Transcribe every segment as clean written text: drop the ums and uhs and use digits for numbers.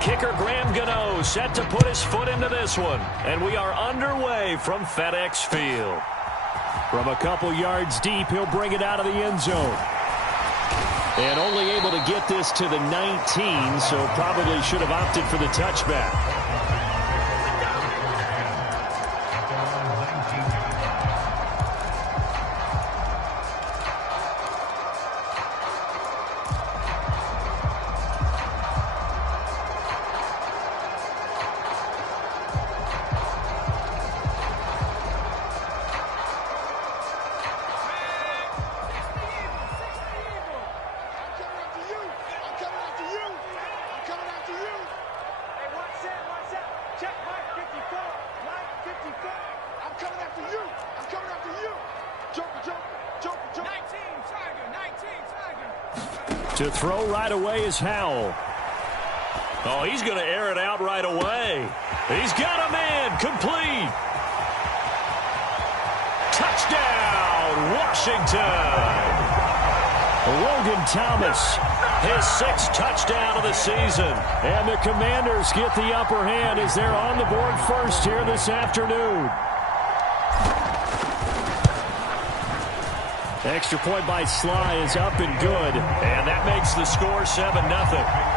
kicker, Graham Gano, set to put his foot into this one. And we are underway from FedEx Field. From a couple yards deep, he'll bring it out of the end zone. And only able to get this to the 19, so probably should have opted for the touchback. To throw right away is Howell. Oh, he's going to air it out right away. He's got a man. Complete. Touchdown, Washington. Logan Thomas, his 6th touchdown of the season. And the Commanders get the upper hand as they're on the board first here this afternoon. Extra point by Sly is up and good. And that makes the score 7-0.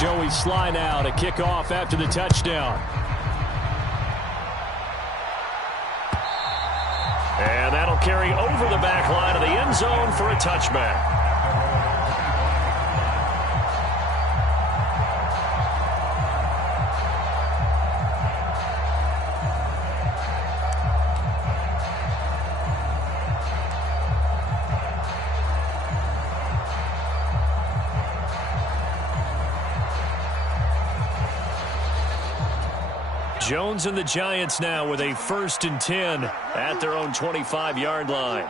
Joey Sly now to kick off after the touchdown. And that'll carry over the back line of the end zone for a touchback. Jones and the Giants now with a 1st and 10 at their own 25-yard line.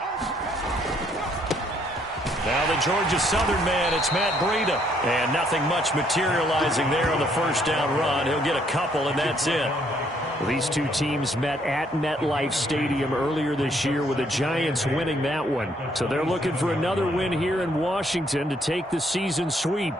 Now the Georgia Southern man, it's Matt Breida. And nothing much materializing there on the first down run. He'll get a couple, and that's it. Well, these two teams met at MetLife Stadium earlier this year with the Giants winning that one. So they're looking for another win here in Washington to take the season sweep.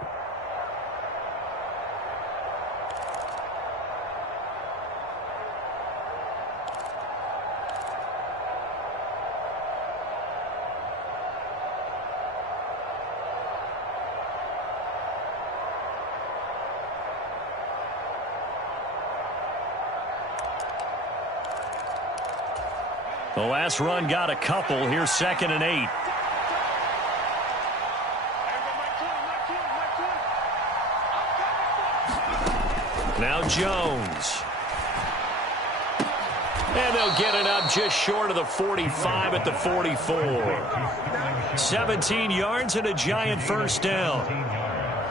The last run got a couple. Here's 2nd and 8. Now Jones. And they'll get it up just short of the 45 at the 44. 17 yards and a Giant first down.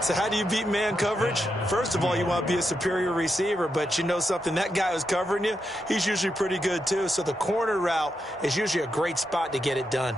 So how do you beat man coverage? First of all, you want to be a superior receiver, but you know something, that guy who's covering you, he's usually pretty good too. So the corner route is usually a great spot to get it done.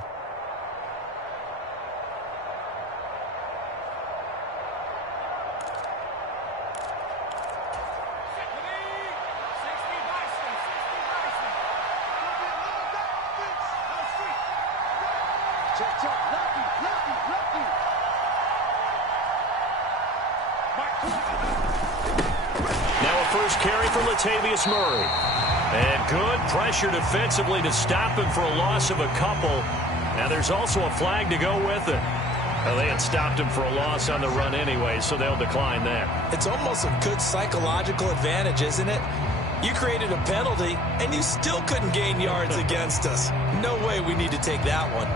Latavius Murray. And good pressure defensively to stop him for a loss of a couple. Now there's also a flag to go with it. Well, they had stopped him for a loss on the run anyway, so they'll decline that. It's almost a good psychological advantage, isn't it? You created a penalty, and you still couldn't gain yards against us. No way we need to take that one.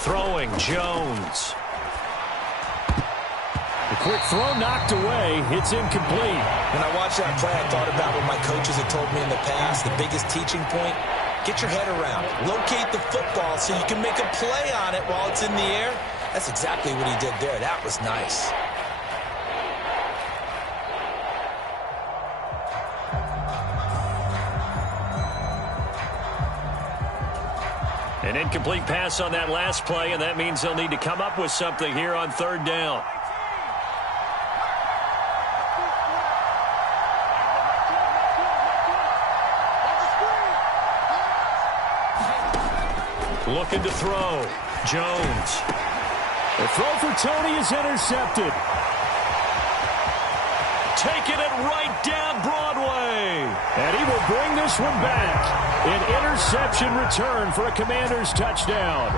Throwing Jones. The Quick throw knocked away. It's incomplete. When I watched that play, I thought about what my coaches had told me in the past. The biggest teaching point, get your head around. Locate the football so you can make a play on it while it's in the air. That's exactly what he did there. That was nice. An incomplete pass on that last play, and that means they'll need to come up with something here on third down. Looking to throw. Jones. The throw for Tony is intercepted. Taking it right down Broadway. And he will bring this one back. An interception return for a Commanders touchdown.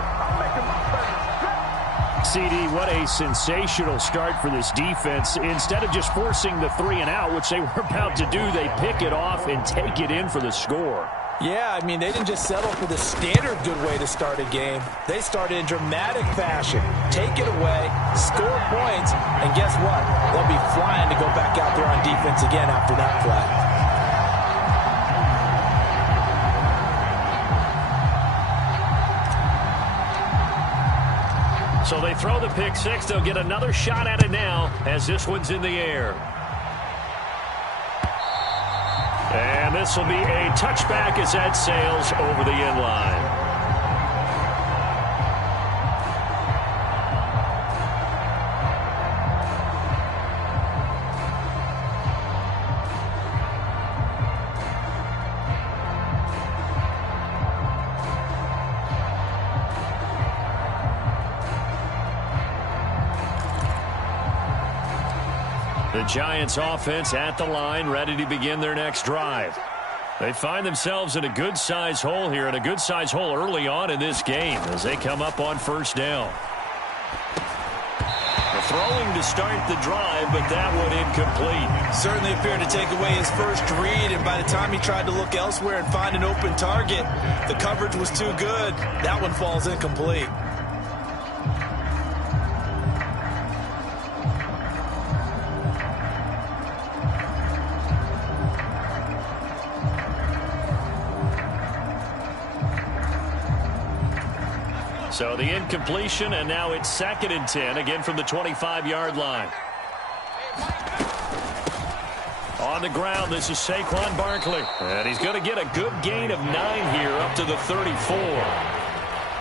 CD, what a sensational start for this defense. Instead of just forcing the 3-and-out, which they were about to do, they pick it off and take it in for the score. Yeah, I mean, they didn't just settle for the standard good way to start a game. They started in dramatic fashion. Take it away, score points, and guess what? They'll be flying to go back out there on defense again after that play. So they throw the pick six. They'll get another shot at it now as this one's in the air. And this will be a touchback as that sails over the end line. The Giants offense at the line, ready to begin their next drive. They find themselves in a good-sized hole here, and a good-sized hole early on in this game as they come up on first down. The throwing to start the drive, but that one incomplete. Certainly appeared to take away his first read, and by the time he tried to look elsewhere and find an open target, the coverage was too good. That one falls incomplete. So the incompletion, and now it's 2nd and 10, again from the 25-yard line. On the ground, this is Saquon Barkley. And he's going to get a good gain of 9 here up to the 34.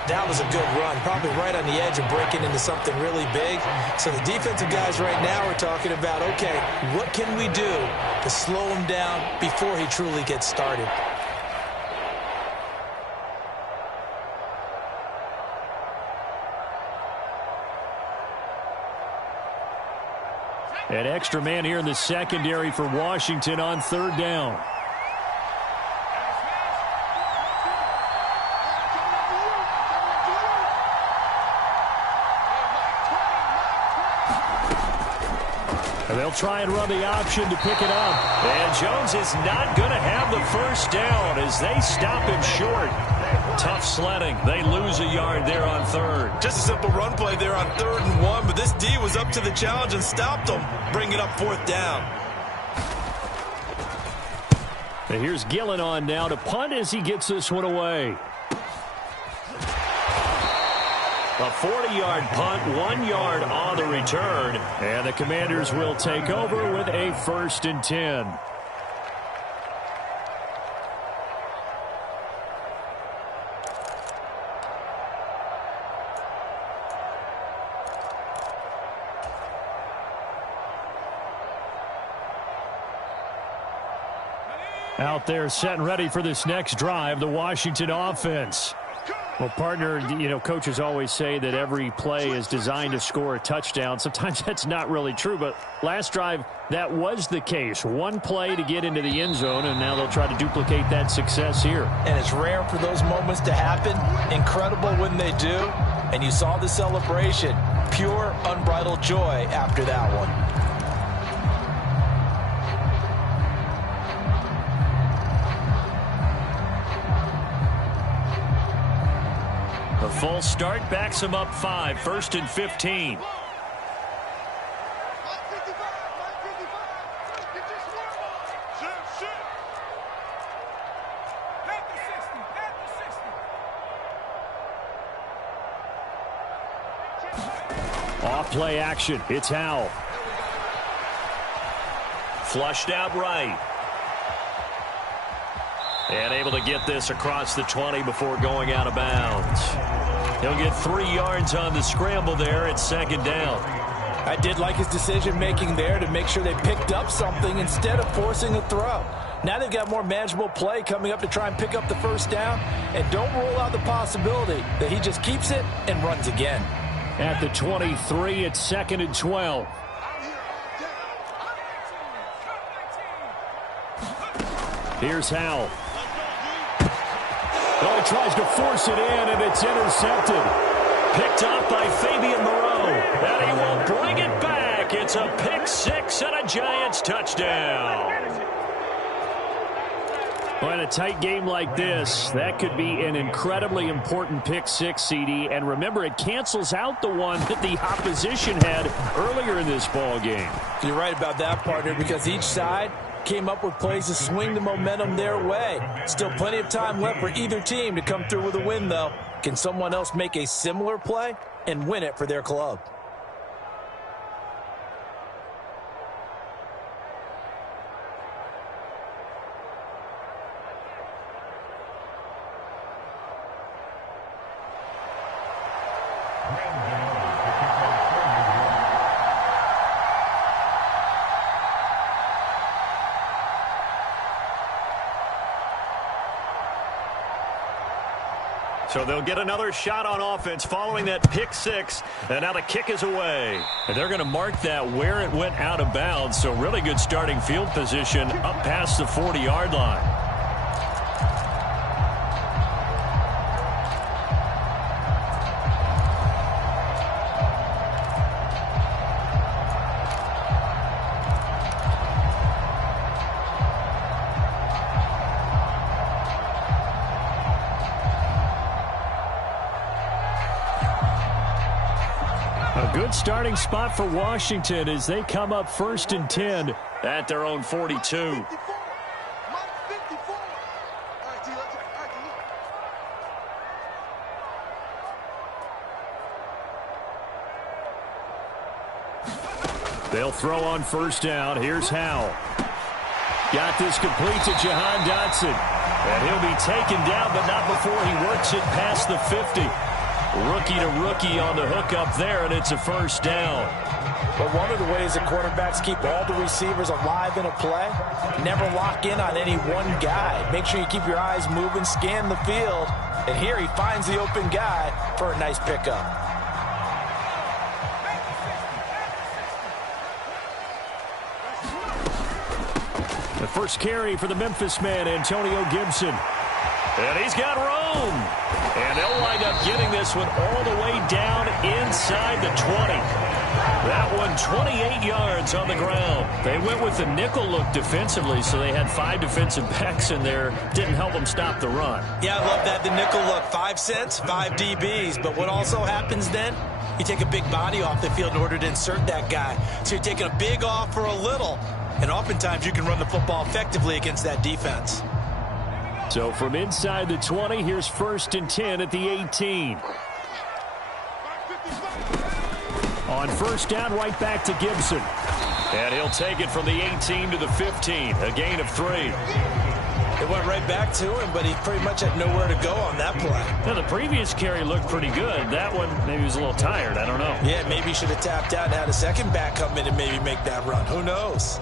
That was a good run, probably right on the edge of breaking into something really big. So the defensive guys right now are talking about, okay, what can we do to slow him down before he truly gets started? An extra man here in the secondary for Washington on third down. And they'll try and run the option to pick it up. And Jones is not going to have the first down as they stop him short. Tough sledding. They lose a yard there on third. Just a simple run play there on 3rd and 1, but this D was up to the challenge and stopped them, bringing up 4th down. And here's Gillen on now to punt as he gets this one away. A 40-yard punt, 1 yard on the return. And the Commanders will take over with a 1st and 10. Out there set and ready for this next drive, the Washington offense. Well, partner, you know, coaches always say that every play is designed to score a touchdown. Sometimes that's not really true, but last drive, that was the case. One play to get into the end zone, and now they'll try to duplicate that success here. And it's rare for those moments to happen. Incredible when they do. And you saw the celebration. Pure, unbridled joy after that one. A full start backs him up 5, 1st and 15. play action. It's Howell. Flushed out right. And able to get this across the 20 before going out of bounds. He'll get 3 yards on the scramble there. It's second down. I did like his decision-making there to make sure they picked up something instead of forcing a throw. Now they've got more manageable play coming up to try and pick up the first down. And don't rule out the possibility that he just keeps it and runs again. At the 23, it's second and 12. Here's Howell. Oh, he tries to force it in, and it's intercepted. Picked up by Fabian Moreau. And he will bring it back. It's a pick six and a Giants touchdown. Well, in a tight game like this, that could be an incredibly important pick six, CD. And remember, it cancels out the one that the opposition had earlier in this ball game. You're right about that, partner, because each side came up with plays to swing the momentum their way. Still plenty of time left for either team to come through with a win, though. Can someone else make a similar play and win it for their club? So they'll get another shot on offense following that pick six. And now the kick is away. And they're going to mark that where it went out of bounds. So really good starting field position up past the 40-yard line. Good starting spot for Washington as they come up 1st and 10 at their own 42. They'll throw on 1st down. Here's Howell. Got this complete to Jahan Dotson. And he'll be taken down, but not before he works it past the 50. Rookie to rookie on the hook up there, and it's a 1st down. But one of the ways that quarterbacks keep all the receivers alive in a play, never lock in on any one guy. Make sure you keep your eyes moving, scan the field. And here he finds the open guy for a nice pickup. The first carry for the Memphis man, Antonio Gibson. And he's got room. And they'll wind up getting this one all the way down inside the 20. That one 28 yards on the ground. They went with the nickel look defensively, so they had 5 defensive backs in there. Didn't help them stop the run. Yeah, I love that, the nickel look. 5 cents, 5 DBs. But what also happens then, you take a big body off the field in order to insert that guy. So you're taking a big off for a little. And oftentimes you can run the football effectively against that defense. So from inside the 20, here's 1st and 10 at the 18. On 1st down, right back to Gibson. And he'll take it from the 18 to the 15, a gain of 3. It went right back to him, but he pretty much had nowhere to go on that play. Now, the previous carry looked pretty good. That one, maybe he was a little tired. I don't know. Yeah, maybe he should have tapped out and had a second back come in and maybe make that run. Who knows?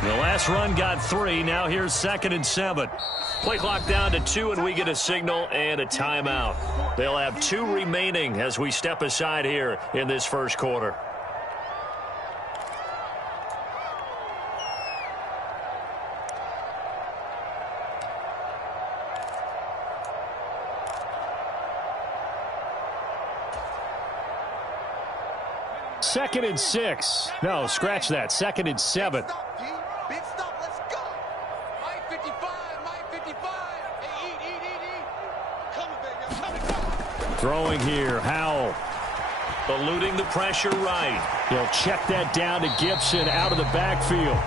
The last run got 3. Now here's 2nd and 7. Play clock down to 2, and we get a signal and a timeout. They'll have 2 remaining as we step aside here in this first quarter. 2nd and 6. No, scratch that. 2nd and 7. Big stop, let's go. Mike 55, Mike 55. Hey, eat. Coming, baby, I'm coming. Throwing here, Howell. Eluding the pressure right. He'll check that down to Gibson out of the backfield.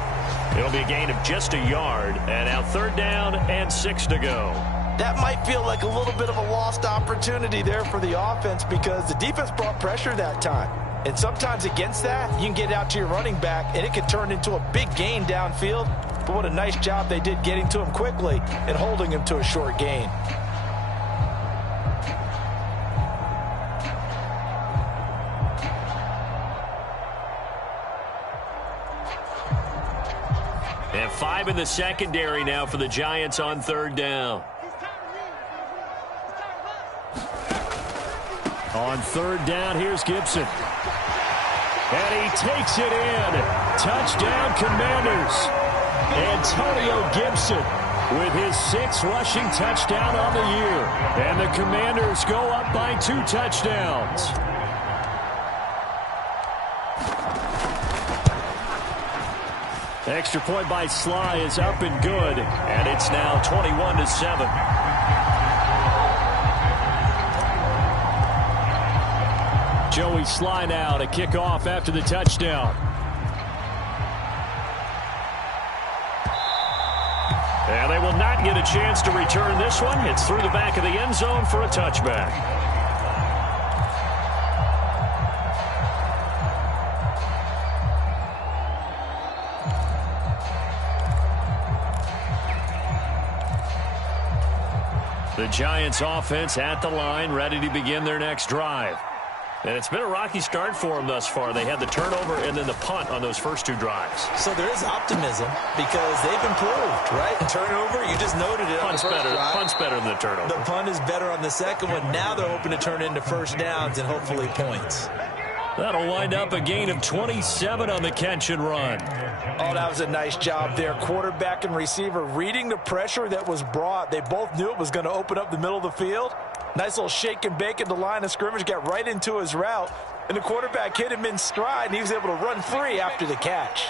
It'll be a gain of just a yard. And now 3rd down and 6 to go. That might feel like a little bit of a lost opportunity there for the offense because the defense brought pressure that time. And sometimes against that, you can get out to your running back, and it can turn into a big gain downfield. But what a nice job they did getting to him quickly and holding him to a short gain. And 5 in the secondary now for the Giants on 3rd down. On 3rd down, here's Gibson. And he takes it in. Touchdown, Commanders. Antonio Gibson with his 6th rushing touchdown on the year. And the Commanders go up by 2 touchdowns. Extra point by Sly is up and good. And it's now 21-7. Joey Sly now to kick off after the touchdown. And they will not get a chance to return this one. It's through the back of the end zone for a touchback. The Giants offense at the line, ready to begin their next drive. And it's been a rocky start for them thus far. They had the turnover and then the punt on those first 2 drives. So there is optimism because they've improved, right? Turnover, you just noted it. Punt's better than the turnover. The punt is better on the second one. Now they're hoping to turn into first downs and hopefully points. That'll wind up a gain of 27 on the catch and run. Oh, that was a nice job there. Quarterback and receiver reading the pressure that was brought. They both knew it was going to open up the middle of the field. Nice little shake and bake at the line of scrimmage, got right into his route, and the quarterback hit him in stride, and he was able to run free after the catch.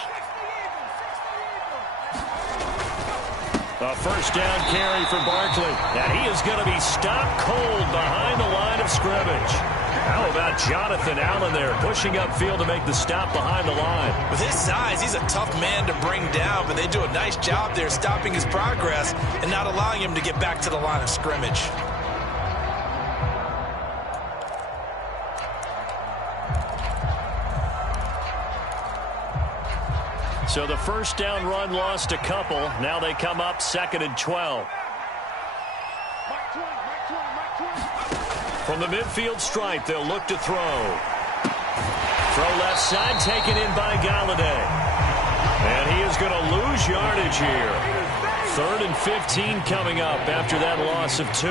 A first down carry for Barkley, and he is going to be stopped cold behind the line of scrimmage. How about Jonathan Allen there, pushing upfield to make the stop behind the line? With his size, he's a tough man to bring down, but they do a nice job there stopping his progress and not allowing him to get back to the line of scrimmage. So the first down run lost a couple. Now they come up 2nd and 12. From the midfield stripe, they'll look to throw. Throw left side, taken in by Galladay. And he is going to lose yardage here. 3rd and 15 coming up after that loss of 2.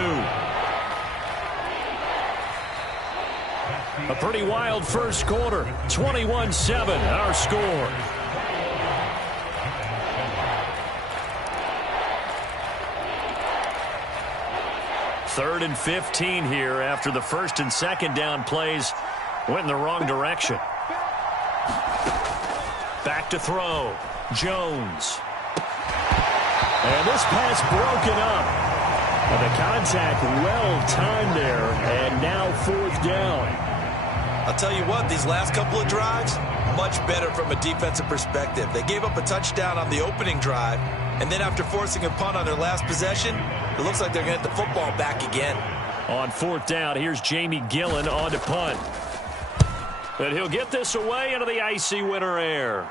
A pretty wild first quarter. 21-7, our score. Third and 15 here after the first and second down plays went in the wrong direction. Back to throw. Jones. And this pass broken up. And the contact well timed there. And now 4th down. I'll tell you what, these last couple of drives, much better from a defensive perspective. They gave up a touchdown on the opening drive, and then after forcing a punt on their last possession, it looks like they're going to get the football back again. On 4th down, here's Jamie Gillen on to punt. And he'll get this away into the icy winter air.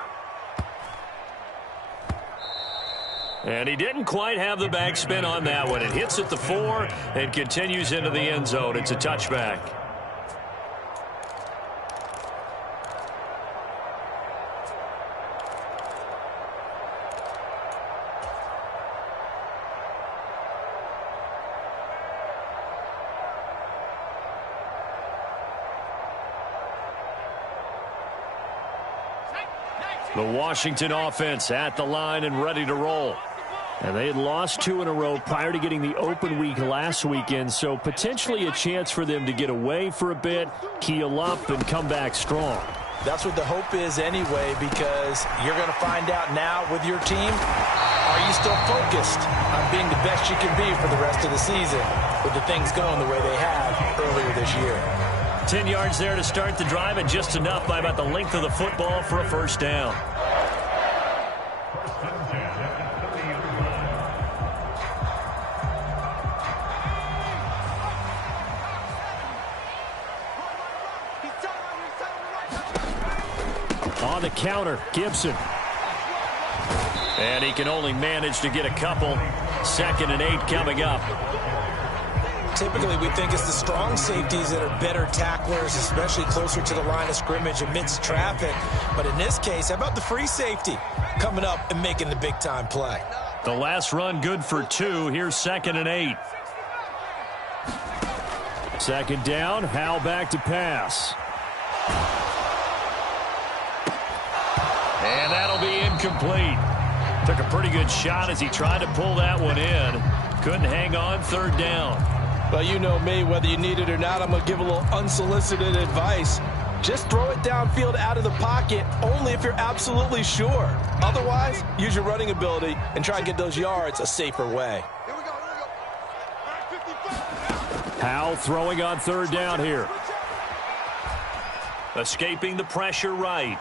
And he didn't quite have the backspin on that one. It hits at the 4 and continues into the end zone. It's a touchback. The Washington offense at the line and ready to roll. And they had lost 2 in a row prior to getting the open week last weekend, so potentially a chance for them to get away for a bit, keel up, and come back strong. That's what the hope is anyway, because you're going to find out now with your team, are you still focused on being the best you can be for the rest of the season with the things going the way they have earlier this year? 10 yards there to start the drive, and just enough by about the length of the football for a first down. On the counter, Gibson. And he can only manage to get a couple. 2nd and 8 coming up. Typically, we think it's the strong safeties that are better tacklers, especially closer to the line of scrimmage amidst traffic. But in this case, how about the free safety coming up and making the big-time play? The last run good for 2. Here's 2nd and 8. 2nd down, Howell back to pass. And that'll be incomplete. Took a pretty good shot as he tried to pull that one in. Couldn't hang on. 3rd down. Well, you know me, whether you need it or not, I'm going to give a little unsolicited advice. Just throw it downfield out of the pocket, only if you're absolutely sure. Otherwise, use your running ability and try and get those yards a safer way. Here we go. All right, 55. Howell throwing on 3rd down here. Escaping the pressure right.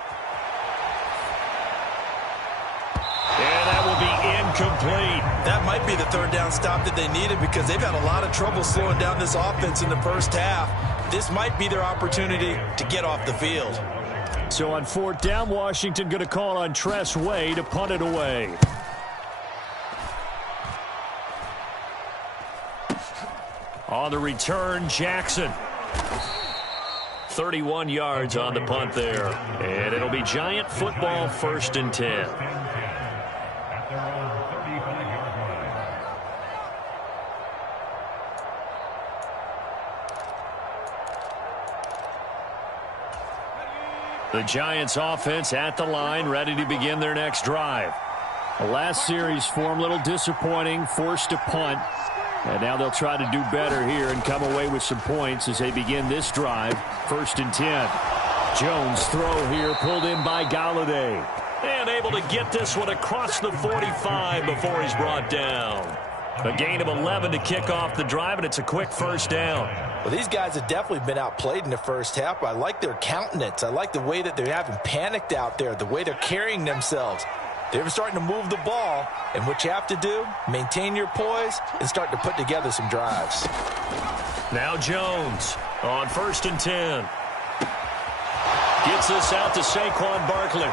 And that will be incomplete. That might be the 3rd down stop that they needed, because they've had a lot of trouble slowing down this offense in the first half. This might be their opportunity to get off the field. So on 4th down, Washington going to call on Tress Way to punt it away. On the return, Jackson. 31 yards on the punt there. And it'll be Giant football, 1st and 10. The Giants offense at the line, ready to begin their next drive. The last series form a little disappointing, forced to punt. And now they'll try to do better here and come away with some points as they begin this drive. 1st and 10. Jones throw here, pulled in by Galladay. And able to get this one across the 45 before he's brought down. A gain of 11 to kick off the drive, and it's a quick 1st down. Well, these guys have definitely been outplayed in the first half, but I like their countenance. I like the way that they haven't panicked out there, the way they're carrying themselves. They're starting to move the ball, and what you have to do, maintain your poise and start to put together some drives. Now Jones on 1st and 10. Gets this out to Saquon Barkley.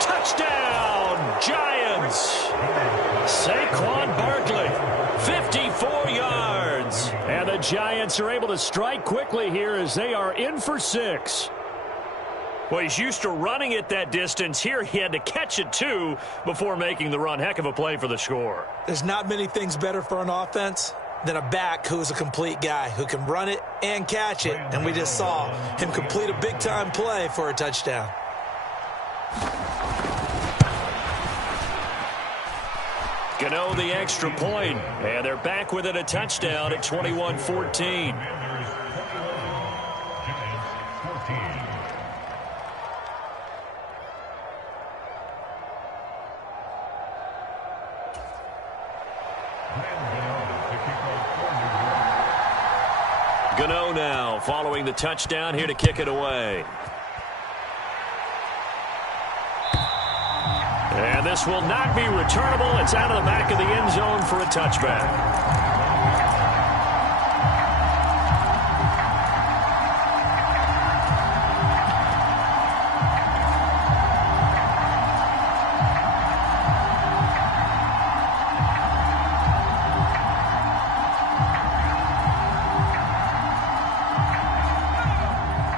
Touchdown, Giants! Saquon Barkley, 54 yards. And the Giants are able to strike quickly here as they are in for 6. Well, he's used to running it that distance. Here he had to catch it, too, before making the run. Heck of a play for the score. There's not many things better for an offense than a back who's a complete guy, who can run it and catch it. And we just saw him complete a big-time play for a touchdown. Gano the extra point, and they're back with it, a touchdown at 21-14. Gano now following the touchdown here to kick it away. And this will not be returnable. It's out of the back of the end zone for a touchback.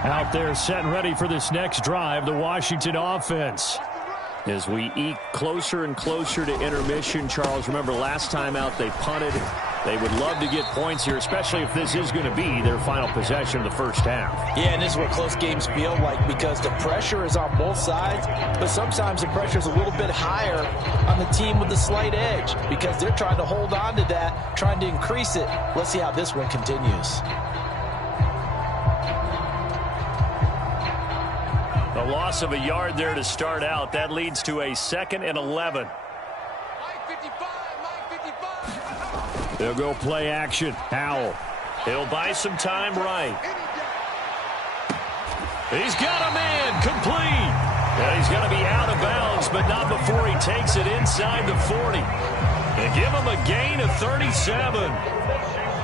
Out there set and ready for this next drive, the Washington offense. As we eke closer and closer to intermission, Charles, remember last time out they punted. They would love to get points here, especially if this is going to be their final possession of the first half. Yeah, and this is what close games feel like, because the pressure is on both sides, but sometimes the pressure is a little bit higher on the team with the slight edge because they're trying to hold on to that, trying to increase it. Let's see how this one continues. A loss of a yard there to start out. That leads to a 2nd and 11. They'll go play action. Howell. He'll buy some time right. He's got a man complete. And he's going to be out of bounds, but not before he takes it inside the 40. And give him a gain of 37.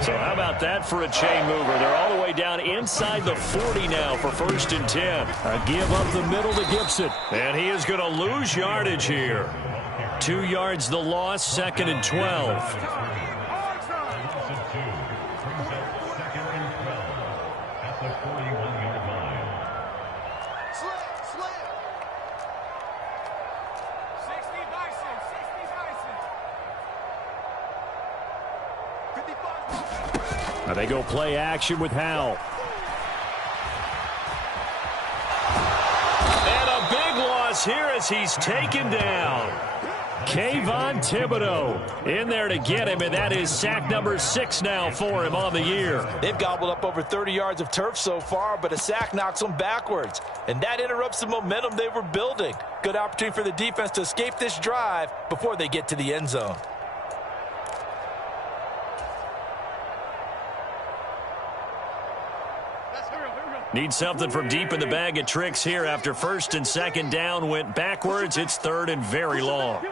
So how about that for a chain mover? They're all the way down inside the 40 now for 1st and 10. A give up the middle to Gibson. And he is going to lose yardage here. 2 yards the loss, 2nd and 12. Now they go play action with Howell. And a big loss here as he's taken down. Kayvon Thibodeaux in there to get him, and that is sack number 6 now for him on the year. They've gobbled up over 30 yards of turf so far, but a sack knocks them backwards, and that interrupts the momentum they were building. Good opportunity for the defense to escape this drive before they get to the end zone. Need something from deep in the bag of tricks here after 1st and 2nd down went backwards. It's 3rd and very long.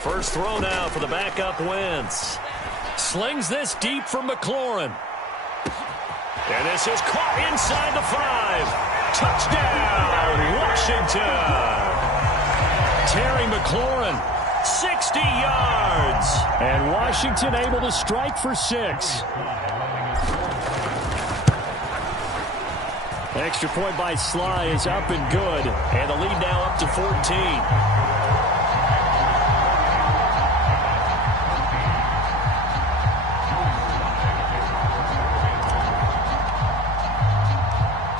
First throw now for the backup Wentz. Slings this deep for McLaurin. And this is caught inside the 5. Touchdown, Washington. Terry McLaurin, 60 yards. And Washington able to strike for 6. Extra point by Sly is up and good. And the lead now up to 14.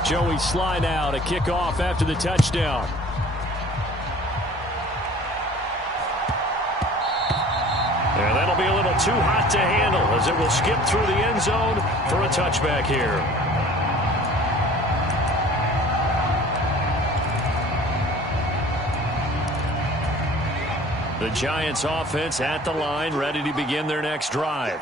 Joey Sly now to kick off after the touchdown. And that'll be a little too hot to handle as it will skip through the end zone for a touchback here. The Giants offense at the line, ready to begin their next drive.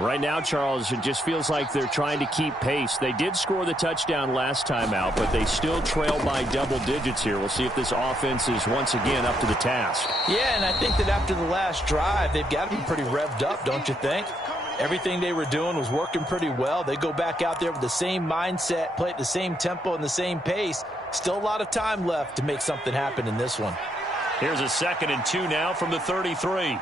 Right now, Charles, it just feels like they're trying to keep pace. They did score the touchdown last time out, but they still trail by double digits here. We'll see if this offense is once again up to the task. Yeah, and I think that after the last drive, they've got to be pretty revved up, don't you think? Everything they were doing was working pretty well. They go back out there with the same mindset, play at the same tempo and the same pace. Still a lot of time left to make something happen in this one. Here's a 2nd and 2 now from the 33.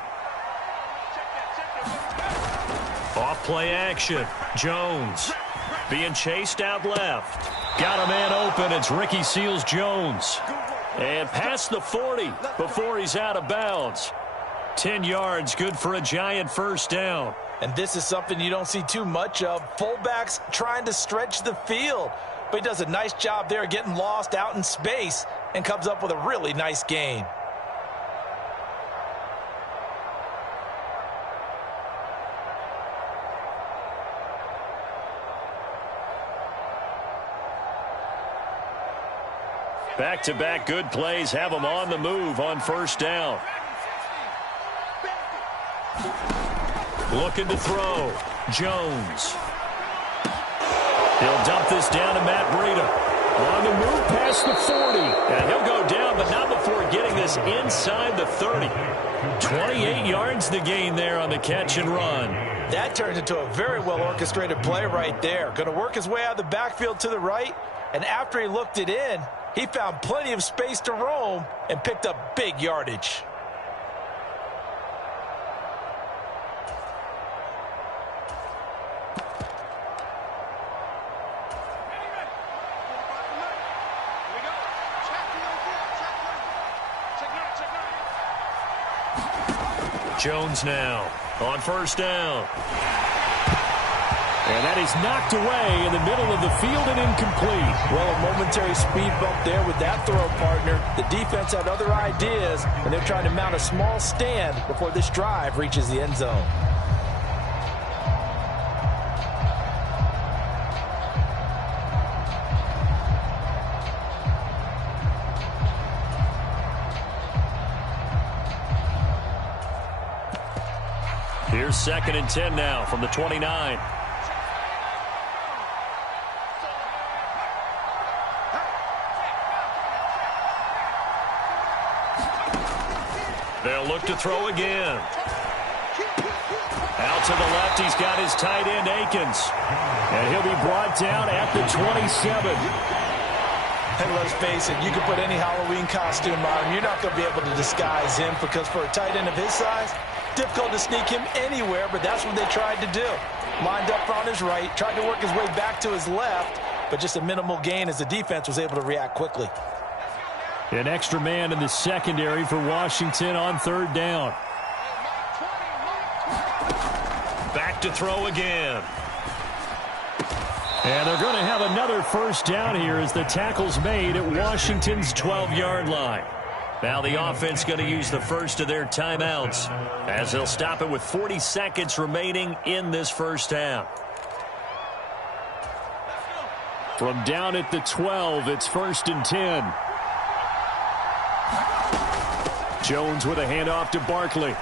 Off play action. Jones being chased out left. Got a man open. It's Ricky Seals-Jones. And past the 40 before he's out of bounds. 10 yards, good for a Giant first down. And this is something you don't see too much of. Fullbacks trying to stretch the field. But he does a nice job there getting lost out in space and comes up with a really nice gain. Back-to-back good plays have them on the move on first down. Looking to throw. Jones. He'll dump this down to Matt Breida. On the move past the 40. And he'll go down, but not before getting this inside the 30. 28 yards the gain there on the catch and run. That turns into a very well-orchestrated play right there. Going to work his way out of the backfield to the right. And after he looked it in, he found plenty of space to roam and picked up big yardage. Jones now on first down. And that is knocked away in the middle of the field and incomplete. Well, a momentary speed bump there with that throw, partner. The defense had other ideas, and they're trying to mount a small stand before this drive reaches the end zone. Here's 2nd and 10 now from the 29. They'll look to throw again. Out to the left, he's got his tight end, Akins. And he'll be brought down at the 27. And let's face it, you can put any Halloween costume on him. You're not going to be able to disguise him because for a tight end of his size, difficult to sneak him anywhere, but that's what they tried to do. Lined up on his right, tried to work his way back to his left, but just a minimal gain as the defense was able to react quickly. An extra man in the secondary for Washington on 3rd down. Back to throw again. And they're going to have another 1st down here as the tackle's made at Washington's 12-yard line. Now the offense going to use the first of their timeouts as they'll stop it with 40 seconds remaining in this 1st half. From down at the 12, it's 1st and 10. Jones with a handoff to Barkley.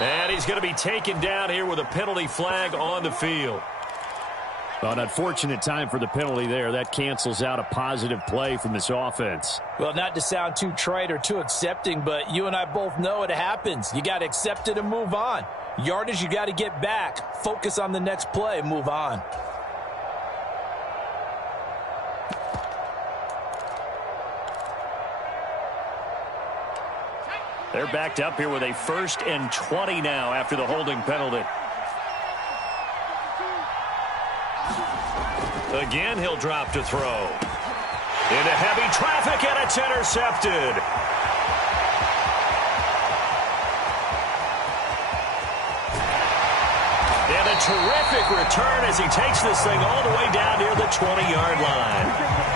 And he's going to be taken down here with a penalty flag on the field. An unfortunate time for the penalty there. That cancels out a positive play from this offense. Well, not to sound too trite or too accepting, but you and I both know it happens. You got to accept it and move on. Yardage, you got to get back. Focus on the next play. Move on. They're backed up here with a 1st and 20 now after the holding penalty. Again, he'll drop to throw. Into heavy traffic, and it's intercepted. And a terrific return as he takes this thing all the way down near the 20-yard line.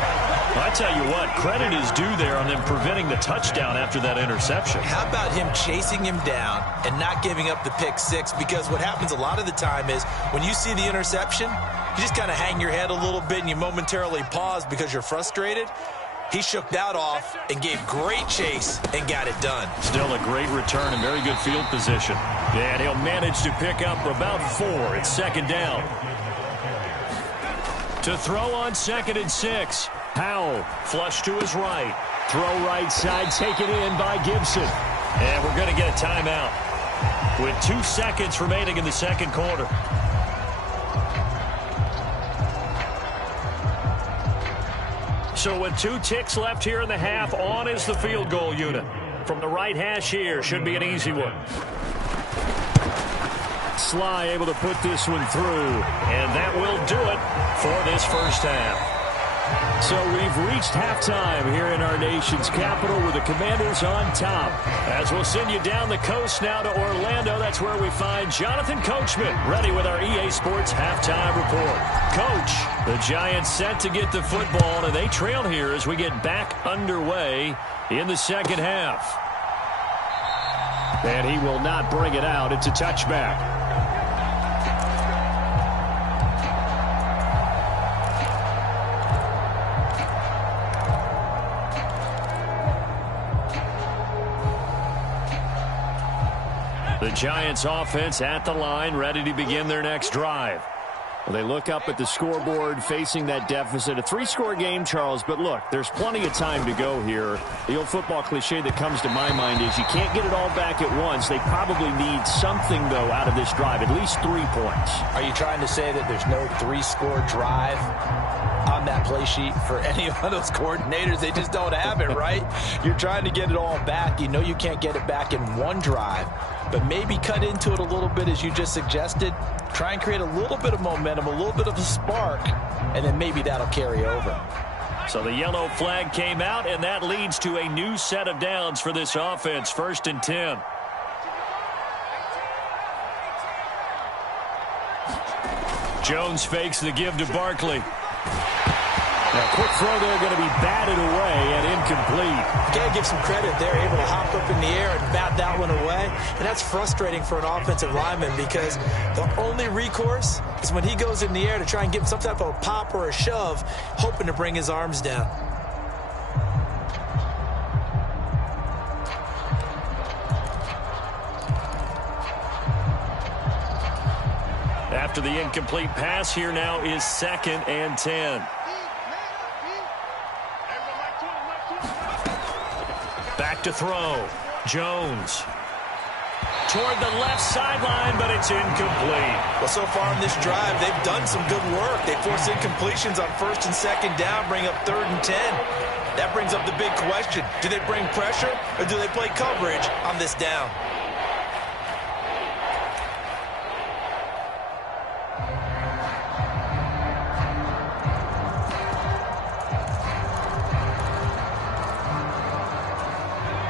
I tell you what, credit is due there on them preventing the touchdown after that interception. How about him chasing him down and not giving up the pick 6? Because what happens a lot of the time is when you see the interception, you just kind of hang your head a little bit and you momentarily pause because you're frustrated. He shook that off and gave great chase and got it done. Still a great return and very good field position. And he'll manage to pick up about 4. It's 2nd down. To throw on 2nd and 6. Powell, flush to his right. Throw right side, taken in by Gibson. And we're going to get a timeout with 2 seconds remaining in the 2nd quarter. So with 2 ticks left here in the half, on is the field goal unit. From the right hash here, should be an easy one. Sly able to put this one through, and that will do it for this 1st half. So we've reached halftime here in our nation's capital with the Commanders on top. As we'll send you down the coast now to Orlando, that's where we find Jonathan Coachman ready with our EA Sports halftime report. Coach, the Giants set to get the football, and they trail here as we get back underway in the 2nd half. And he will not bring it out. It's a touchback. The Giants offense at the line, ready to begin their next drive. Well, they look up at the scoreboard facing that deficit. A 3-score game, Charles, but look, there's plenty of time to go here. The old football cliche that comes to my mind is you can't get it all back at once. They probably need something, though, out of this drive, at least 3 points. Are you trying to say that there's no 3-score drive on that play sheet for any of those coordinators? They just don't have it, right? You're trying to get it all back. You know you can't get it back in one drive, but maybe cut into it a little bit as you just suggested. Try and create a little bit of momentum, a little bit of a spark, and then maybe that'll carry over. So the yellow flag came out, and that leads to a new set of downs for this offense. 1st and 10. Jones fakes the give to Barkley. A quick throw there going to be batted away and incomplete. Got to give some credit. They're able to hop up in the air and bat that one away. And that's frustrating for an offensive lineman because the only recourse is when he goes in the air to try and get some type of a pop or a shove, hoping to bring his arms down. after the incomplete pass. Here now is 2nd and 10. Back to throw. Jones. Toward the left sideline, but it's incomplete. Well, so far in this drive, they've done some good work. They force incompletions on 1st and 2nd down, bring up 3rd and 10. That brings up the big question. Do they bring pressure, or do they play coverage on this down?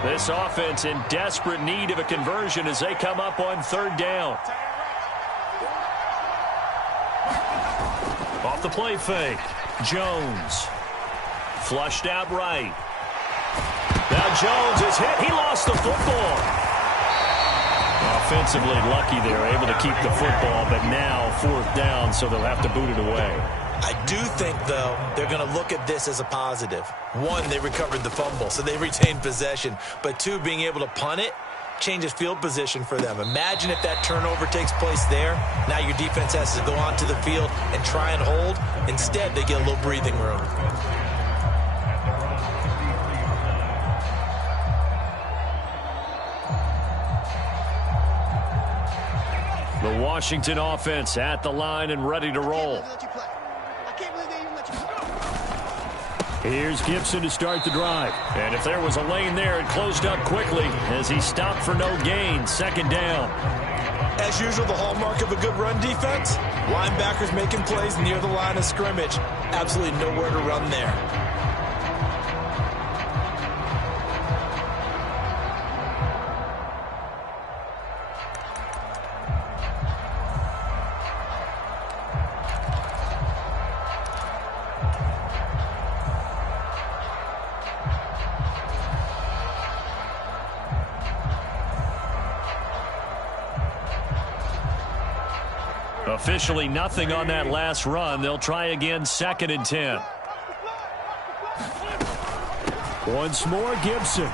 This offense in desperate need of a conversion as they come up on 3rd down. Off the play fake. Jones. Flushed out right. Now Jones is hit. He lost the football. Offensively lucky they're able to keep the football, but now 4th down, so they'll have to boot it away. I do think, though, they're going to look at this as a positive. 1, they recovered the fumble, so they retained possession. But 2, being able to punt it changes field position for them. Imagine if that turnover takes place there. Now your defense has to go onto the field and try and hold. Instead, they get a little breathing room. The Washington offense at the line and ready to roll. Here's Gibson to start the drive. And if there was a lane there, it closed up quickly as he stopped for no gain. 2nd down. As usual, the hallmark of a good run defense, linebackers making plays near the line of scrimmage. Absolutely nowhere to run there. Officially nothing on that last run. They'll try again 2nd and 10. Once more, Gibson.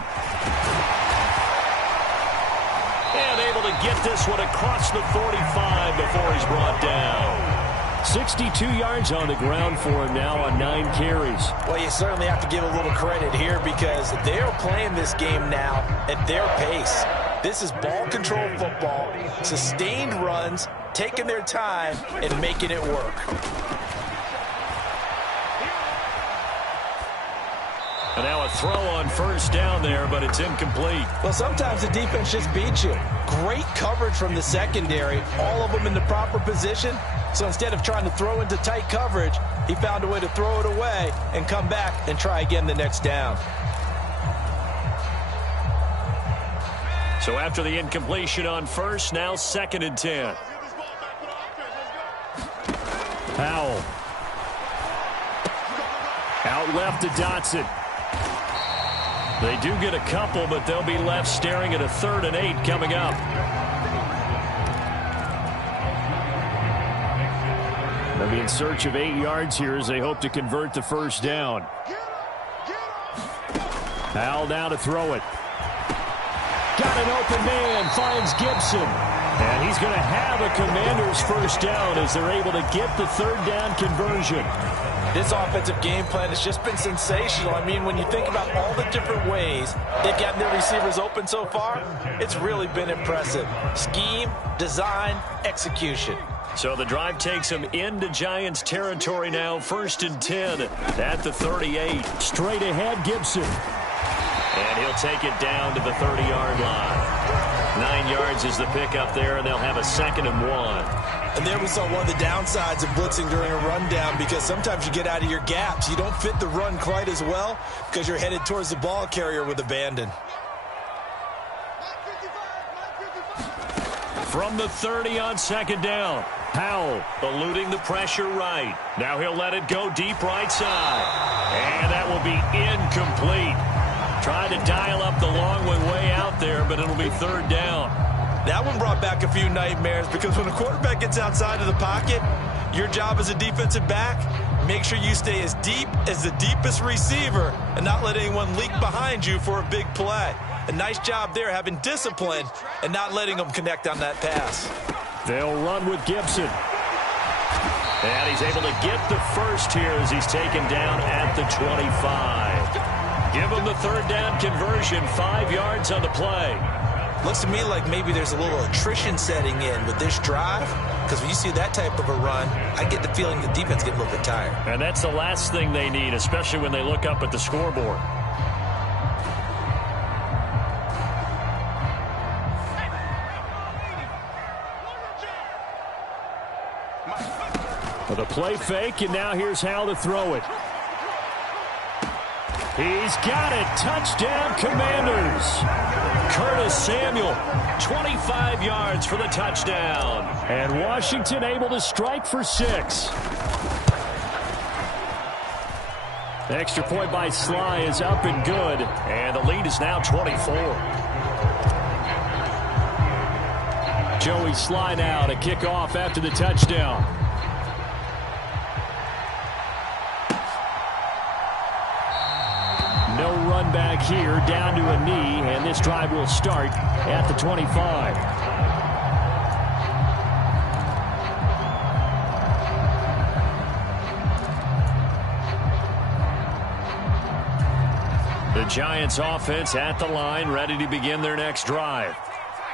And able to get this one across the 45 before he's brought down. 62 yards on the ground for him now on 9 carries. Well, you certainly have to give a little credit here because they're playing this game now at their pace. This is ball control football, sustained runs, taking their time and making it work. And now a throw on 1st down there, but it's incomplete. Well, sometimes the defense just beats you. Great coverage from the secondary, all of them in the proper position. So instead of trying to throw into tight coverage, he found a way to throw it away and come back and try again the next down. So after the incompletion on 1st, now 2nd and 10. Powell. Out left to Dotson. They do get a couple, but they'll be left staring at a 3rd and 8 coming up. They'll be in search of 8 yards here as they hope to convert the 1st down. Powell now to throw it. Got an open man, finds Gibson. And he's going to have a Commanders 1st down as they're able to get the 3rd down conversion. This offensive game plan has just been sensational. I mean, when you think about all the different ways they've gotten their receivers open so far, it's really been impressive. Scheme, design, execution. So the drive takes them into Giants territory now. 1st and 10 at the 38. Straight ahead, Gibson. And he'll take it down to the 30-yard line. 9 yards is the pickup there, and they'll have a 2nd and 1. And there we saw one of the downsides of blitzing during a rundown because sometimes you get out of your gaps. You don't fit the run quite as well because you're headed towards the ball carrier with abandon. From the 30 on 2nd down. Powell eluding the pressure right. Now he'll let it go deep right side. And that will be incomplete. Trying to dial up the long way out there, but it'll be 3rd down. That one brought back a few nightmares because when a quarterback gets outside of the pocket, your job as a defensive back, make sure you stay as deep as the deepest receiver and not let anyone leak behind you for a big play. A nice job there having discipline and not letting them connect on that pass. They'll run with Gibson. And he's able to get the first here as he's taken down at the 25. Give him the third down conversion, 5 yards on the play. Looks to me like maybe there's a little attrition setting in with this drive, because when you see that type of a run, I get the feeling the defense gets a little bit tired. And that's the last thing they need, especially when they look up at the scoreboard. Well, the play fake, and now here's how to throw it. He's got it. Touchdown, Commanders. Curtis Samuel, 25 yards for the touchdown. And Washington able to strike for 6. The extra point by Sly is up and good. And the lead is now 24. Joey Sly now to kick off after the touchdown. No run back here, down to a knee, and this drive will start at the 25. The Giants offense at the line, ready to begin their next drive.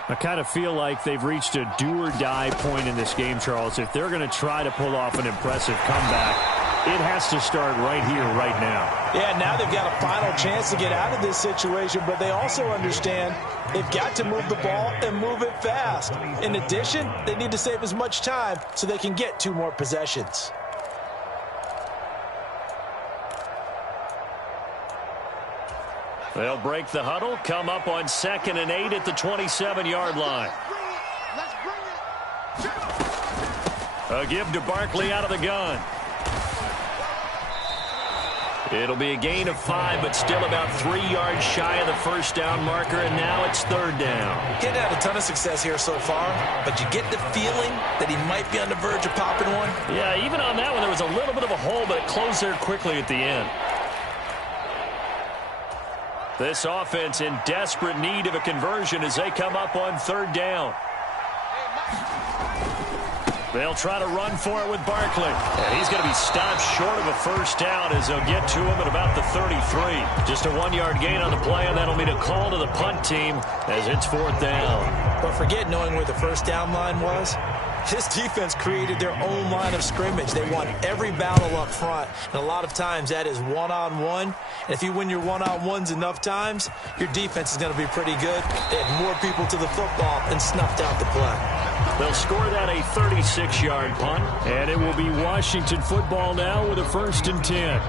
I kind of feel like they've reached a do-or-die point in this game, Charles. If they're going to try to pull off an impressive comeback, it has to start right here, right now. Yeah, now they've got a final chance to get out of this situation, but they also understand they've got to move the ball and move it fast. In addition, they need to save as much time so they can get 2 more possessions. They'll break the huddle, come up on 2nd and 8 at the 27-yard line. A give to Barkley out of the gun. It'll be a gain of 5, but still about 3 yards shy of the first down marker, and now it's 3rd down. Getting had a ton of success here so far, but you get the feeling that he might be on the verge of popping one. Yeah, even on that one, there was a little bit of a hole, but it closed there quickly at the end. This offense in desperate need of a conversion as they come up on 3rd down. They'll try to run for it with Barkley. And he's going to be stopped short of a first down as they'll get to him at about the 33. Just a 1-yard gain on the play, and that'll mean a call to the punt team as it's 4th down. But forget knowing where the first down line was. This defense created their own line of scrimmage. They won every battle up front, and a lot of times that is one-on-one. And if you win your one-on-ones enough times, your defense is going to be pretty good. They had more people to the football and snuffed out the play. They'll score that a 36-yard punt, and it will be Washington football now with a 1st and 10.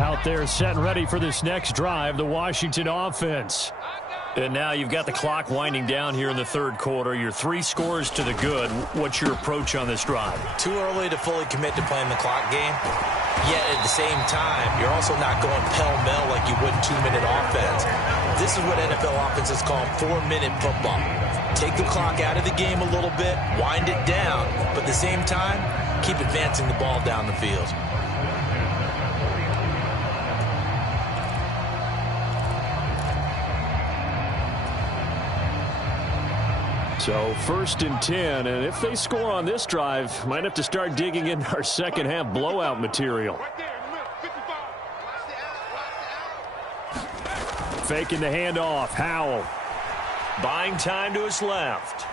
Out there set and ready for this next drive, the Washington offense. And now you've got the clock winding down here in the 3rd quarter. Your 3 scores to the good. What's your approach on this drive? Too early to fully commit to playing the clock game. Yet at the same time, you're also not going pell-mell like you would 2-minute offense. This is what NFL offenses call 4-minute football. Take the clock out of the game a little bit, wind it down, but at the same time, keep advancing the ball down the field. So 1st and 10, and if they score on this drive, might have to start digging in our second half blowout material. Faking the handoff, Howell. Buying time to his left.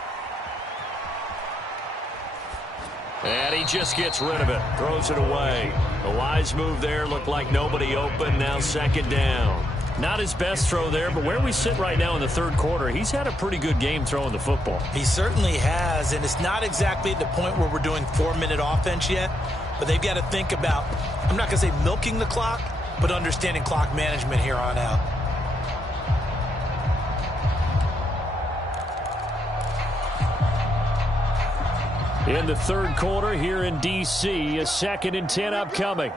And he just gets rid of it, throws it away. A wise move there, looked like nobody open, now 2nd down. Not his best throw there, but where we sit right now in the 3rd quarter, he's had a pretty good game throwing the football. He certainly has, and it's not exactly at the point where we're doing 4-minute offense yet, but they've got to think about, I'm not going to say milking the clock, but understanding clock management here on out. In the 3rd quarter here in D.C., a 2nd and 10 upcoming.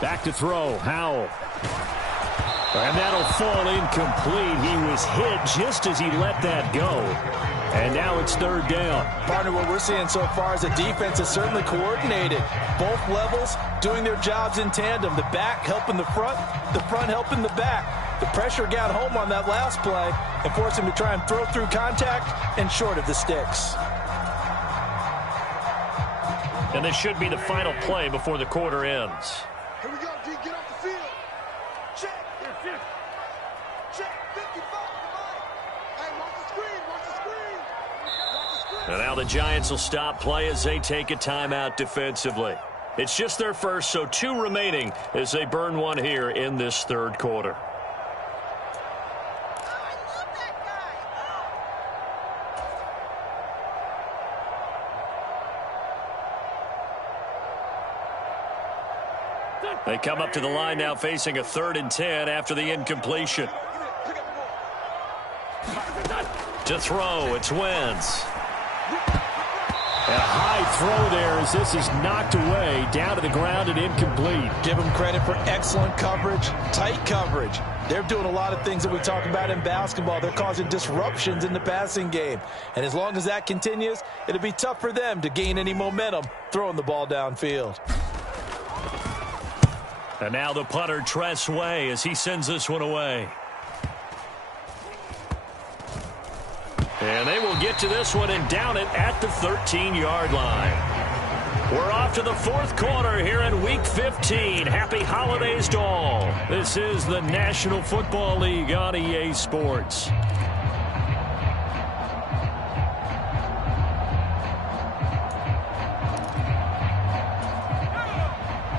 Back to throw, Howell. And that'll fall incomplete. He was hit just as he let that go. And now it's 3rd down. Partner, what we're seeing so far is the defense is certainly coordinated. Both levels doing their jobs in tandem. The back helping the front helping the back. The pressure got home on that last play and forced him to try and throw through contact and short of the sticks. And this should be the final play before the quarter ends. Here we go, D. Get off the field. Check. Check. 55. Hey, watch the screen. Watch the screen. Watch the screen. And now the Giants will stop play as they take a timeout defensively. It's just their first, so 2 remaining as they burn one here in this third quarter. They come up to the line now facing a 3rd and 10 after the incompletion. To throw, it's Wentz. A high throw there as this is knocked away, down to the ground and incomplete. Give them credit for excellent coverage, tight coverage. They're doing a lot of things that we talk about in basketball. They're causing disruptions in the passing game. And as long as that continues, it'll be tough for them to gain any momentum throwing the ball downfield. And now the punter, Tress Way, as he sends this one away. And they will get to this one and down it at the 13-yard line. We're off to the 4th quarter here in Week 15. Happy holidays to all. This is the National Football League on EA Sports.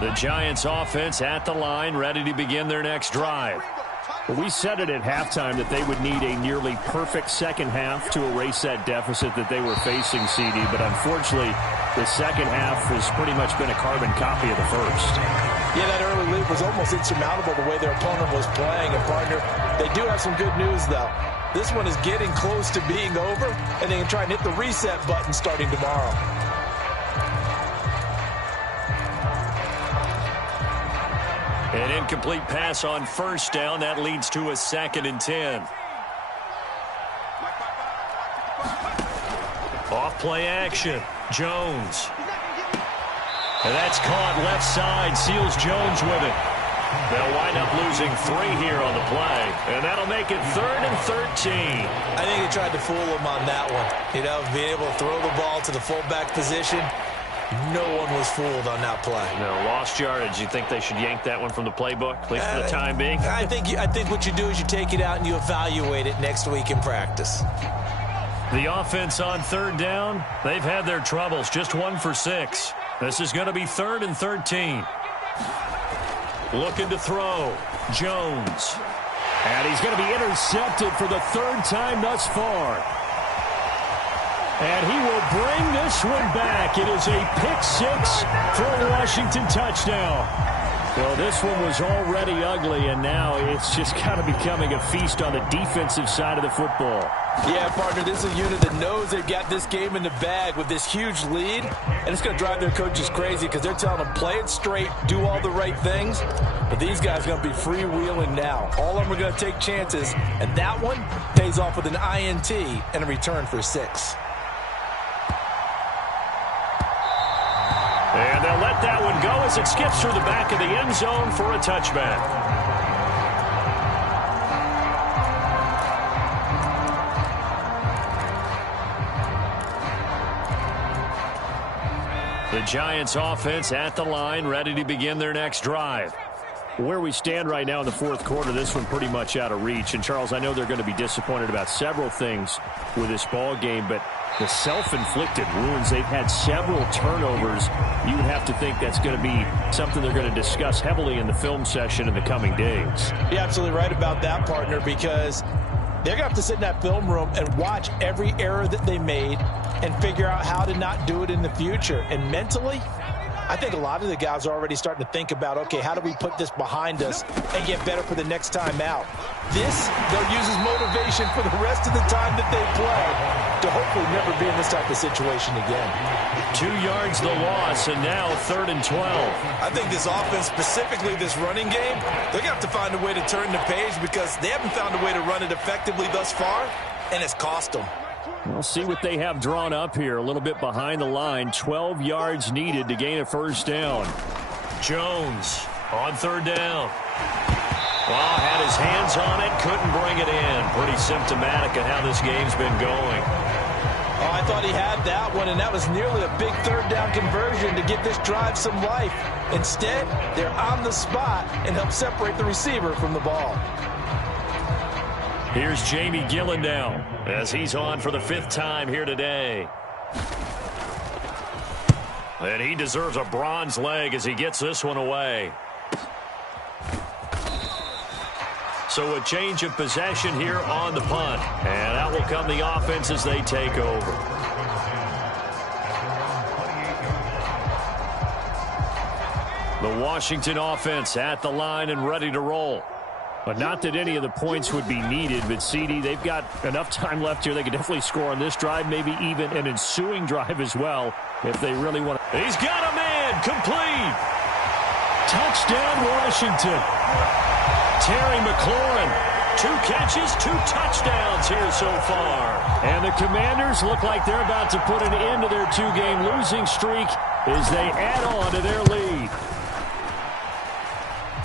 The Giants offense at the line, ready to begin their next drive. Well, we said it at halftime that they would need a nearly perfect second half to erase that deficit that they were facing, CD. But unfortunately, the second half has pretty much been a carbon copy of the first. Yeah, that early lead was almost insurmountable the way their opponent was playing. And, partner, they do have some good news, though. This one is getting close to being over, and they can try and hit the reset button starting tomorrow. An incomplete pass on 1st down. That leads to a 2nd and 10. Off play action. Jones. And that's caught left side. Seals Jones with it. They'll wind up losing 3 here on the play. And that'll make it 3rd and 13. I think they tried to fool him on that one. You know, being able to throw the ball to the fullback position. No one was fooled on that play. No, lost yardage. You think they should yank that one from the playbook, at least for the time being? I think what you do is you take it out and you evaluate it next week in practice. The offense on 3rd down, they've had their troubles. Just 1 for 6. This is going to be 3rd and 13. Looking to throw. Jones. And he's going to be intercepted for the 3rd time thus far. And he will bring this one back. It is a pick-6 for a Washington touchdown. Well, this one was already ugly, and now it's just kind of becoming a feast on the defensive side of the football. Yeah, partner, this is a unit that knows they've got this game in the bag with this huge lead, and it's going to drive their coaches crazy because they're telling them play it straight, do all the right things, but these guys are going to be freewheeling now. All of them are going to take chances, and that one pays off with an INT and a return for 6. And they'll let that one go as it skips through the back of the end zone for a touchback. The Giants offense at the line, ready to begin their next drive. Where we stand right now in the 4th quarter, this one pretty much out of reach. And, Charles, I know they're going to be disappointed about several things with this ball game, but the self-inflicted wounds, they've had several turnovers. You would have to think that's going to be something they're going to discuss heavily in the film session in the coming days. You're absolutely right about that, partner, because they're going to have to sit in that film room and watch every error that they made and figure out how to not do it in the future. And mentally, I think a lot of the guys are already starting to think about, okay, how do we put this behind us and get better for the next time out? This, they'll use as motivation for the rest of the time that they play to hopefully never be in this type of situation again. 2 yards the loss, and now 3rd and 12. I think this offense, specifically this running game, they're going to have to find a way to turn the page because they haven't found a way to run it effectively thus far, and it's cost them. We'll see what they have drawn up here. A little bit behind the line. 12 yards needed to gain a 1st down. Jones on 3rd down. Well, had his hands on it, couldn't bring it in. Pretty symptomatic of how this game's been going. Oh, I thought he had that one, and that was nearly a big third down conversion to give this drive some life. Instead, they're on the spot and help separate the receiver from the ball. Here's Jamie Gillen now as he's on for the 5th time here today. And he deserves a bronze leg as he gets this one away. So a change of possession here on the punt. And out will come the offense as they take over. The Washington offense at the line and ready to roll. But not that any of the points would be needed, but CD, they've got enough time left here. They could definitely score on this drive, maybe even an ensuing drive as well, if they really want to. He's got a man, complete. Touchdown, Washington. Terry McLaurin, 2 catches, 2 touchdowns here so far. And the Commanders look like they're about to put an end to their 2-game losing streak as they add on to their lead.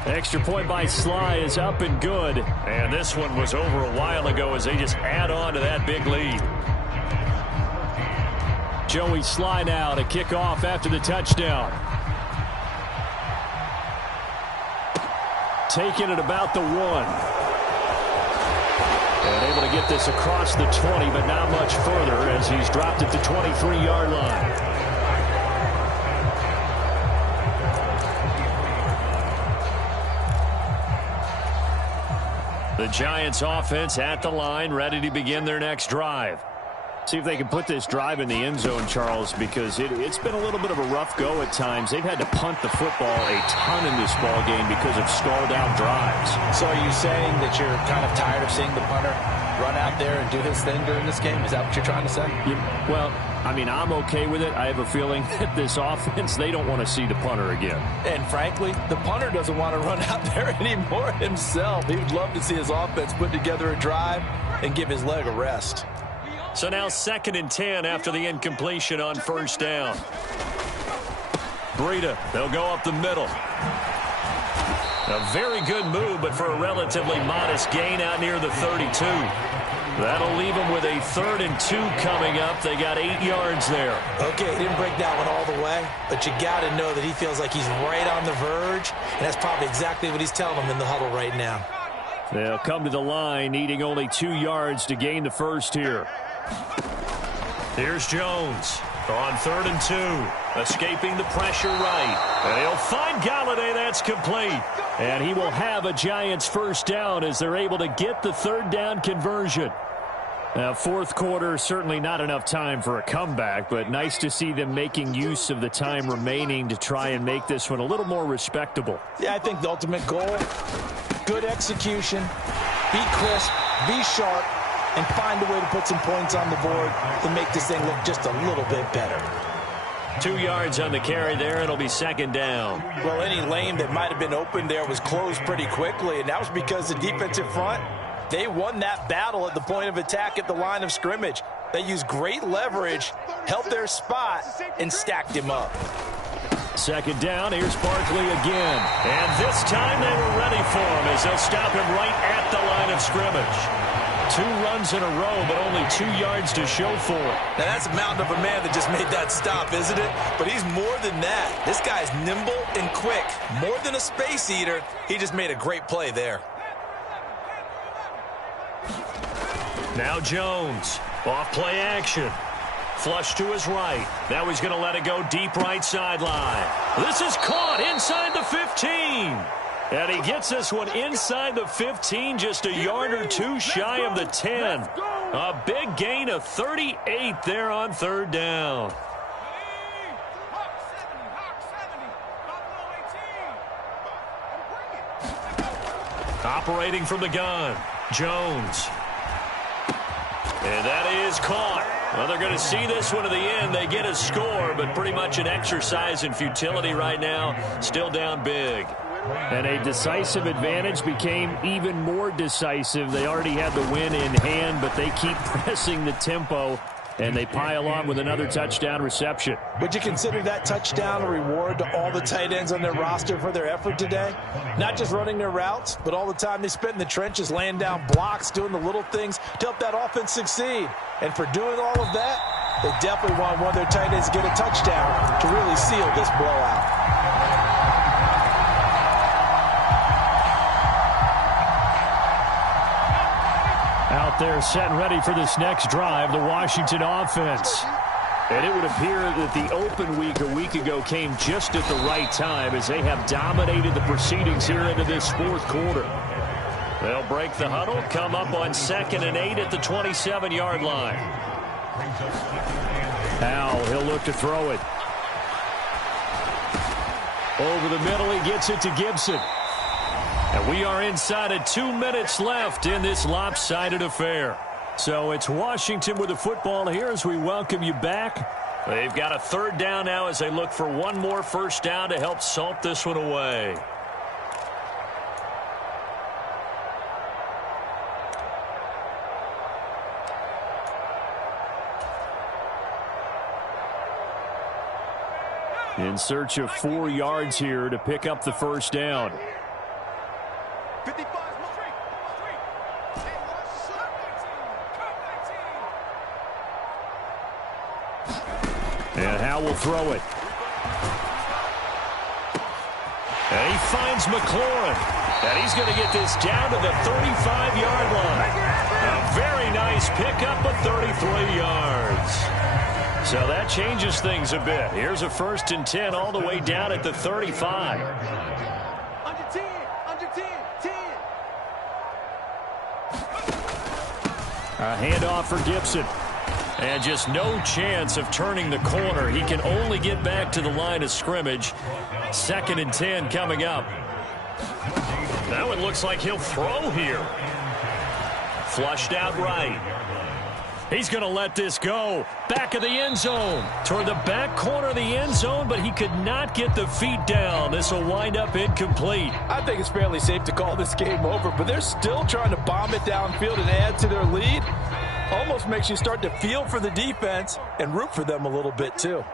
Extra point by Sly is up and good. And this one was over a while ago as they just add on to that big lead. Joey Sly now to kick off after the touchdown. Taking it about the 1. And able to get this across the 20, but not much further as he's dropped at the 23-yard line. The Giants offense at the line, ready to begin their next drive. See if they can put this drive in the end zone, Charles, because it's been a little bit of a rough go at times. They've had to punt the football a ton in this ball game because of stalled-out drives. So are you saying that you're kind of tired of seeing the punter run out there and do his thing during this game? Is that what you're trying to say? Yeah, well, I mean, I'm okay with it. I have a feeling that this offense, they don't want to see the punter again. And frankly, the punter doesn't want to run out there anymore himself. He would love to see his offense put together a drive and give his leg a rest. So now 2nd and 10 after the incompletion on 1st down. Breida, they'll go up the middle. A very good move, but for a relatively modest gain out near the 32. That'll leave them with a 3rd and 2 coming up. They got 8 yards there. Okay, he didn't break that one all the way, but you got to know that he feels like he's right on the verge, and that's probably exactly what he's telling them in the huddle right now. They'll come to the line, needing only 2 yards to gain the first here. Here's Jones on 3rd and 2, escaping the pressure right. And he'll find Galladay. That's complete. And he will have a Giants first down as they're able to get the 3rd down conversion. Now, 4th quarter, certainly not enough time for a comeback, but nice to see them making use of the time remaining to try and make this one a little more respectable. Yeah, I think the ultimate goal, good execution, be crisp, be sharp, and find a way to put some points on the board to make this thing look just a little bit better. 2 yards on the carry there. It'll be 2nd down. Well, any lane that might have been open there was closed pretty quickly, and that was because the defensive front, they won that battle at the point of attack at the line of scrimmage. They used great leverage, held their spot, and stacked him up. 2nd down, here's Barkley again. And this time they were ready for him as they'll stop him right at the line of scrimmage. 2 runs in a row, but only 2 yards to show for it. Now, that's a mountain of a man that just made that stop, isn't it? But he's more than that. This guy's nimble and quick. More than a space eater, he just made a great play there. Now Jones, off play action. Flush to his right. Now he's going to let it go deep right sideline. This is caught inside the 15. And he gets this one inside the 15, just a yard or 2 shy of the 10. A big gain of 38 there on 3rd down. Operating from the gun, Jones. And that is caught. Well, they're going to see this one to the end. They get a score, but pretty much an exercise in futility right now. Still down big. And a decisive advantage became even more decisive. They already had the win in hand, but they keep pressing the tempo and they pile on with another touchdown reception. Would you consider that touchdown a reward to all the tight ends on their roster for their effort today? Not just running their routes, but all the time they spent in the trenches laying down blocks, doing the little things to help that offense succeed. And for doing all of that, they definitely want one of their tight ends to get a touchdown to really seal this blowout. Out there set and ready for this next drive, the Washington offense. And it would appear that the open week a week ago came just at the right time as they have dominated the proceedings here into this fourth quarter. They'll break the huddle, come up on 2nd and 8 at the 27-yard line. Now he'll look to throw it. Over the middle, he gets it to Gibson. And we are inside of 2 minutes left in this lopsided affair. So it's Washington with the football here as we welcome you back. They've got a 3rd down now as they look for one more first down to help salt this one away. In search of 4 yards here to pick up the first down. 55. And Howe will throw it. And he finds McLaurin. And he's going to get this down to the 35-yard line. A very nice pickup of 33 yards. So that changes things a bit. Here's a 1st and 10 all the way down at the 35. Under 10. Under 10. 10. A handoff for Gibson. And just no chance of turning the corner. He can only get back to the line of scrimmage. 2nd and 10 coming up. That one looks like he'll throw here. Flushed out right. He's going to let this go. Back of the end zone. Toward the back corner of the end zone, but he could not get the feet down. This will wind up incomplete. I think it's fairly safe to call this game over, but they're still trying to bomb it downfield and add to their lead. Almost makes you start to feel for the defense and root for them a little bit too.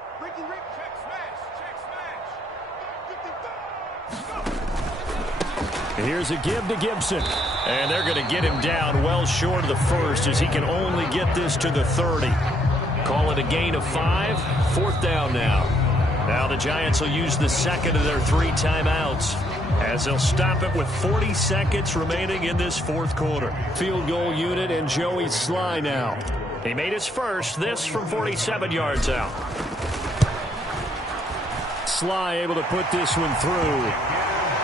Here's a give to Gibson. And they're going to get him down well short of the first as he can only get this to the 30. Call it a gain of 5. 4th down now. Now the Giants will use the 2nd of their 3 timeouts as they'll stop it with 40 seconds remaining in this 4th quarter. Field goal unit and Joey Sly now. He made his first, this from 47 yards out. Sly able to put this one through.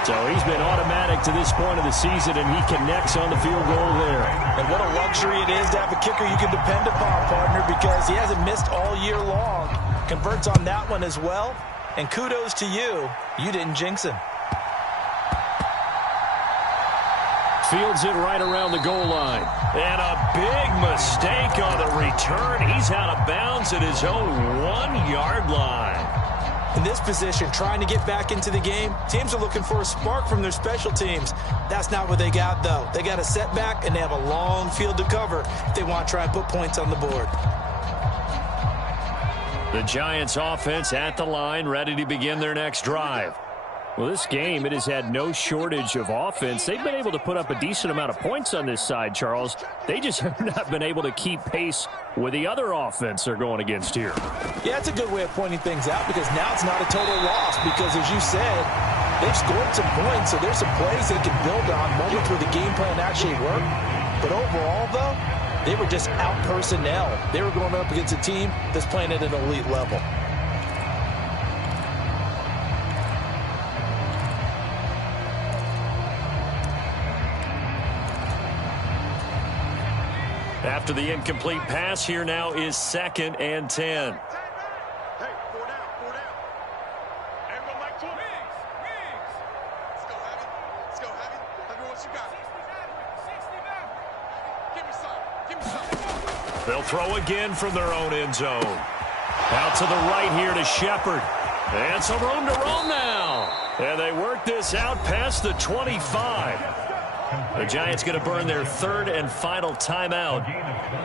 So he's been automatic to this point of the season, and he connects on the field goal there. And what a luxury it is to have a kicker you can depend upon, partner, because he hasn't missed all year long. Converts on that one as well. And kudos to you. You didn't jinx him. Fields it right around the goal line. And a big mistake on the return. He's out of bounds at his own 1-yard line. In this position, trying to get back into the game, teams are looking for a spark from their special teams. That's not what they got, though. They got a setback, and they have a long field to cover if they want to try and put points on the board. The Giants offense at the line, ready to begin their next drive. Well, this game, it has had no shortage of offense. They've been able to put up a decent amount of points on this side, Charles. They just have not been able to keep pace with the other offense they're going against here. Yeah, it's a good way of pointing things out because now it's not a total loss because, as you said, they've scored some points, so there's some plays they can build on, moments where the game plan actually worked. But overall, though, they were just out personnel. They were going up against a team that's playing at an elite level. After the incomplete pass, here now is 2nd and 10. Hey, 4 down, 4 down. Hey, we're going back to him. Let's go, Heavy. Let's go, Heavy. Heavy, what you got? Give me some. They'll throw again from their own end zone. Out to the right here to Shepard. And some room to roam now. And they work this out past the 25. The Giants going to burn their third and final timeout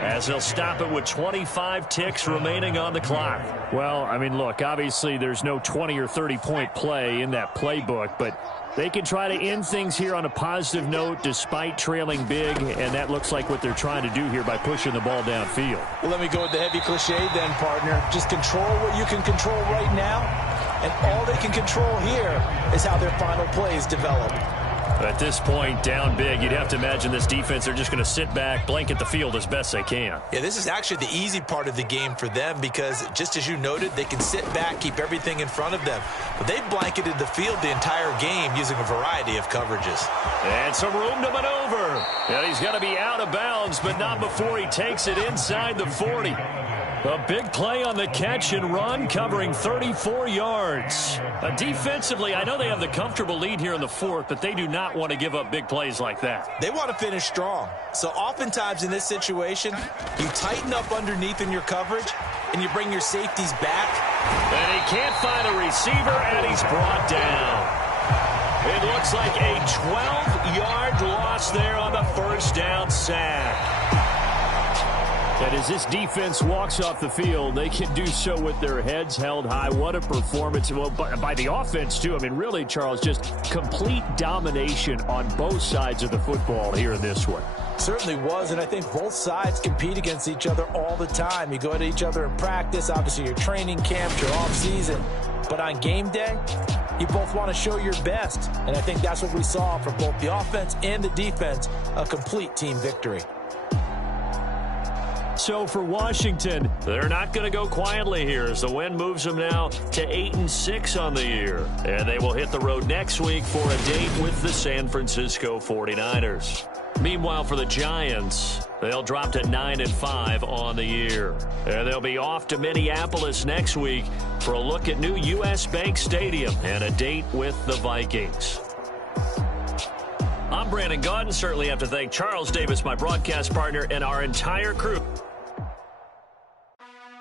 as they'll stop it with 25 ticks remaining on the clock. Well, I mean, look, obviously there's no 20 or 30-point play in that playbook, but they can try to end things here on a positive note despite trailing big, and that looks like what they're trying to do here by pushing the ball downfield. Well, let me go with the heavy cliche then, partner. Just control what you can control right now, and all they can control here is how their final plays develop. At this point, down big, you'd have to imagine this defense, they're just going to sit back, blanket the field as best they can. Yeah, this is actually the easy part of the game for them because, just as you noted, they can sit back, keep everything in front of them. But they've blanketed the field the entire game using a variety of coverages. And some room to maneuver. And he's going to be out of bounds, but not before he takes it inside the 40. A big play on the catch and run, covering 34 yards. Defensively, I know they have the comfortable lead here in the fourth, but they do not want to give up big plays like that. They want to finish strong. So oftentimes in this situation, you tighten up underneath in your coverage, and you bring your safeties back. And he can't find a receiver, and he's brought down. It looks like a 12-yard loss there on the first down sack. And as this defense walks off the field, they can do so with their heads held high. What a performance. Well, by the offense, too. I mean, really, Charles, just complete domination on both sides of the football here in this one. Certainly was, and I think both sides compete against each other all the time. You go at each other in practice, obviously your training camp, your off-season. But on game day, you both want to show your best. And I think that's what we saw from both the offense and the defense, a complete team victory. So for Washington, they're not going to go quietly here as the win moves them now to 8-6 on the year. And they will hit the road next week for a date with the San Francisco 49ers. Meanwhile, for the Giants, they'll drop to 9-5 on the year. And they'll be off to Minneapolis next week for a look at new U.S. Bank Stadium and a date with the Vikings. I'm Brandon Gaudin. Certainly have to thank Charles Davis, my broadcast partner, and our entire crew.